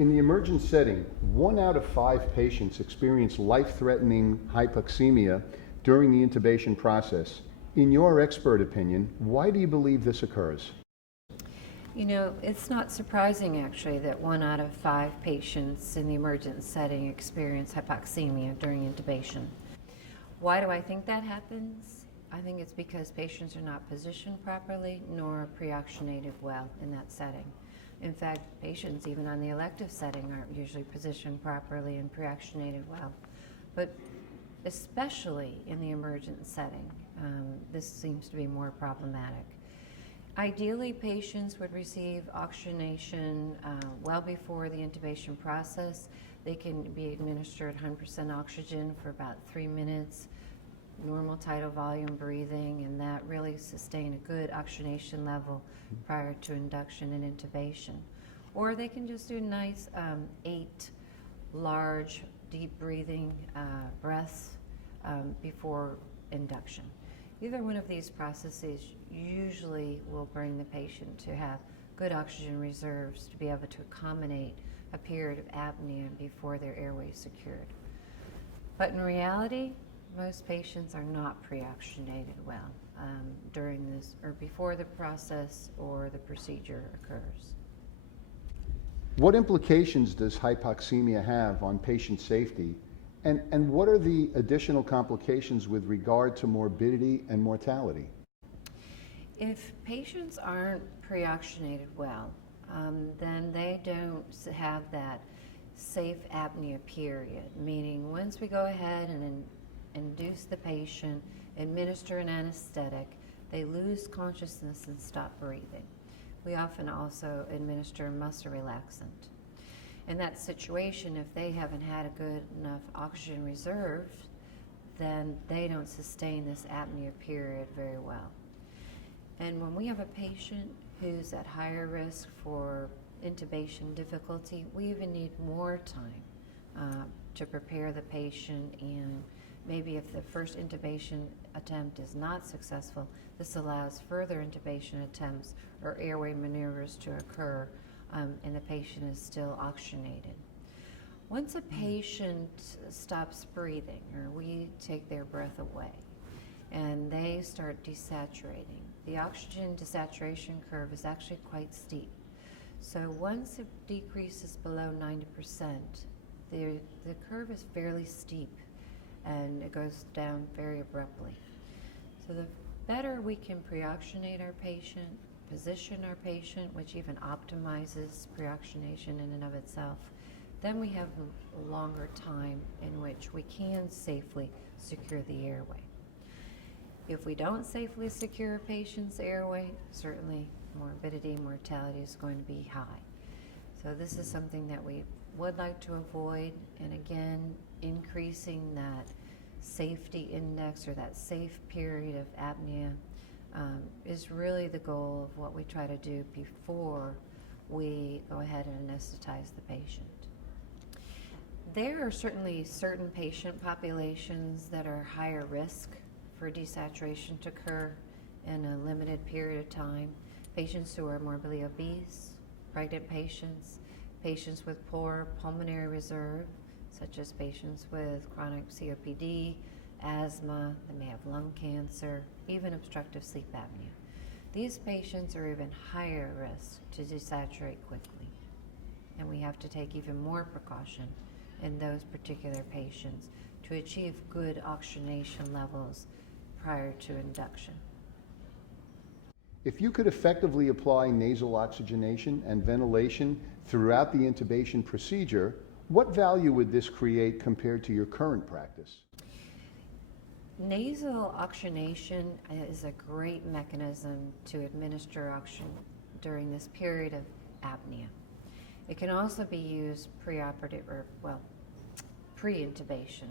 In the emergent setting, 1 out of 5 patients experience life-threatening hypoxemia during the intubation process. In your expert opinion, why do you believe this occurs? You know, it's not surprising actually that 1 out of 5 patients in the emergent setting experience hypoxemia during intubation. Why do I think that happens? I think it's because patients are not positioned properly nor pre-oxygenated well in that setting. In fact, patients even on the elective setting aren't usually positioned properly and pre-oxygenated well. But especially in the emergent setting, this seems to be more problematic. Ideally, patients would receive oxygenation well before the intubation process. They can be administered 100% oxygen for about 3 minutes, normal tidal volume breathing, and that really sustain a good oxygenation level prior to induction and intubation. Or they can just do nice 8 large, deep breathing breaths before induction. Either one of these processes usually will bring the patient to have good oxygen reserves to be able to accommodate a period of apnea before their airway is secured. But in reality, most patients are not pre-oxygenated well during this or before the process or the procedure occurs. What implications does hypoxemia have on patient safety, and what are the additional complications with regard to morbidity and mortality? If patients aren't pre-oxygenated well, then they don't have that safe apnea period, meaning once we go ahead and induce the patient, administer an anesthetic, they lose consciousness and stop breathing. We often also administer a muscle relaxant. In that situation, if they haven't had a good enough oxygen reserve, then they don't sustain this apnea period very well. And when we have a patient who's at higher risk for intubation difficulty, we even need more time to prepare the patient, and maybe if the first intubation attempt is not successful, this allows further intubation attempts or airway maneuvers to occur, and the patient is still oxygenated. Once a patient stops breathing or we take their breath away and they start desaturating, the oxygen desaturation curve is actually quite steep. So once it decreases below 90%, the curve is fairly steep and it goes down very abruptly. So the better we can pre-oxygenate our patient, position our patient, which even optimizes pre-oxygenation in and of itself, then we have a longer time in which we can safely secure the airway. If we don't safely secure a patient's airway, certainly morbidity, mortality is going to be high. So this is something that we would like to avoid, and again, increasing that safety index or that safe period of apnea is really the goal of what we try to do before we go ahead and anesthetize the patient. There are certainly certain patient populations that are higher risk for desaturation to occur in a limited period of time. Patients who are morbidly obese, pregnant patients, patients with poor pulmonary reserve, such as patients with chronic COPD, asthma, they may have lung cancer, even obstructive sleep apnea. These patients are even higher risk to desaturate quickly, and we have to take even more precaution in those particular patients to achieve good oxygenation levels prior to induction. If you could effectively apply nasal oxygenation and ventilation throughout the intubation procedure, what value would this create compared to your current practice? Nasal oxygenation is a great mechanism to administer oxygen during this period of apnea. It can also be used pre-operative or, pre-intubation,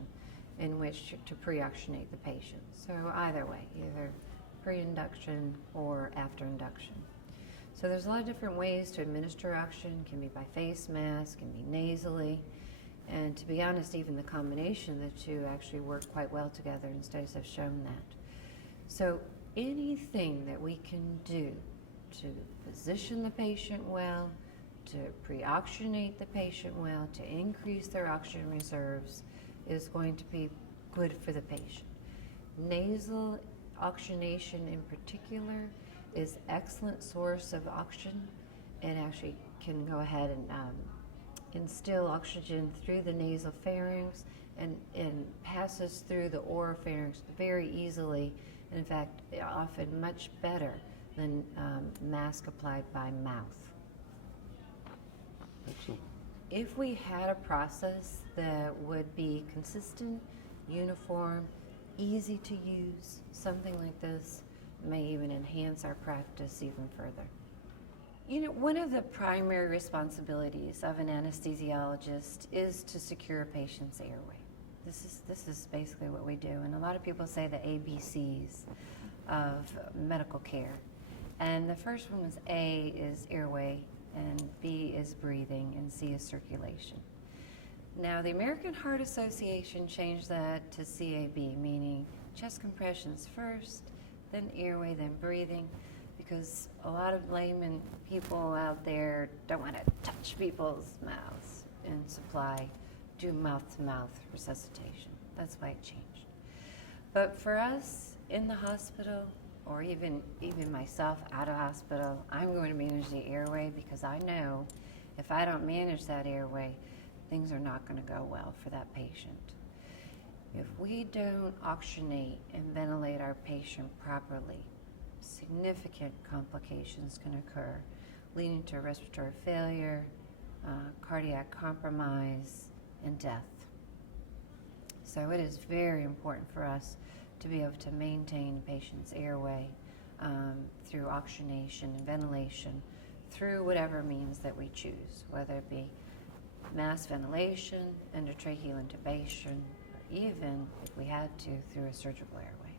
in which to pre-oxygenate the patient. So either way, either pre-induction or after induction. So there's a lot of different ways to administer oxygen. It can be by face mask, can be nasally, and to be honest, even the combination of the two actually work quite well together, and studies have shown that. So anything that we can do to position the patient well, to pre-oxygenate the patient well, to increase their oxygen reserves, is going to be good for the patient. Nasal oxygenation in particular is excellent source of oxygen. It actually can go ahead and instill oxygen through the nasal pharynx and passes through the oropharynx very easily, and in fact, often much better than mask applied by mouth. Excellent. If we had a process that would be consistent, uniform, easy to use, something like this may even enhance our practice even further. You know, one of the primary responsibilities of an anesthesiologist is to secure a patient's airway. This is basically what we do, and a lot of people say the ABCs of medical care. And the first one was A is airway, and B is breathing, and C is circulation. Now, the American Heart Association changed that to CAB, meaning chest compressions first, then airway, then breathing, because a lot of layman people out there don't want to touch people's mouths and do mouth-to-mouth resuscitation. That's why it changed. But for us in the hospital, or even myself out of hospital, I'm going to manage the airway, because I know if I don't manage that airway, things are not going to go well for that patient. If we don't oxygenate and ventilate our patient properly, significant complications can occur, leading to respiratory failure, cardiac compromise, and death. So it is very important for us to be able to maintain a patient's airway through oxygenation and ventilation, through whatever means that we choose, whether it be mass ventilation, endotracheal intubation, or even, if we had to, through a surgical airway.